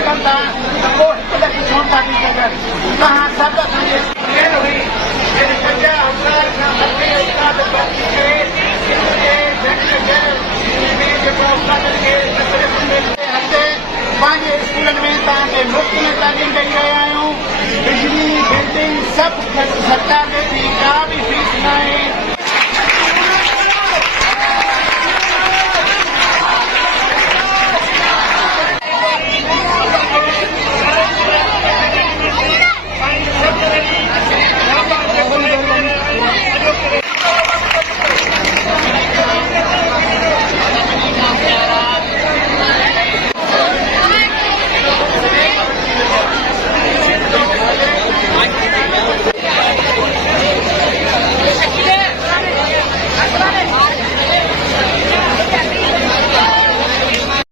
सघनि था त पोइ हिकु लख छो था ॾेई सघनि। तव्हां सभु असांजे भेण हुई जॾहिं पंजा उस्ताद खां मथे उस्ताद भर्ती करे जेको उस्तादनि खे हफ़्ते पंहिंजे स्कूलनि में तव्हांखे मुफ़्त में तालीम ॾेई रहिया आहियूं। बिजली बिल्डिंग सभु सरकार ॾे थी, का बि फीस न आहे।